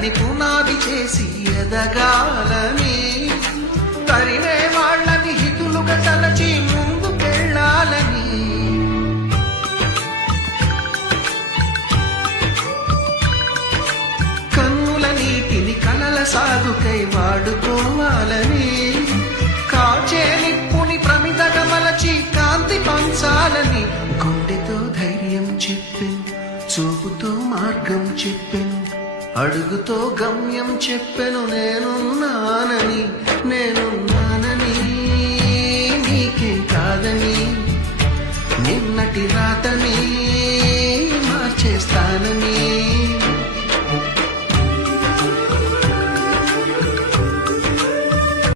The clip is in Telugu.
కలని పునాది చేసి ఎదగాలని, తరిమే వాళ్ళని హితులుగా తలచి ముందుకెళ్ళాలని. కన్నుల నీటిని కలల సాగుకై వాడుకోవాలని, కాచే నిప్పుని ప్రమిదగా మలచి కాంతి పంచాలని. గుండెతో ధైర్యం చెప్పెను, చూపుతో మార్గం చెప్పెను, అడుగుతో గమ్యం చెప్పెను. నేనున్నానని నీకేం కాదని, నిన్నటి రాత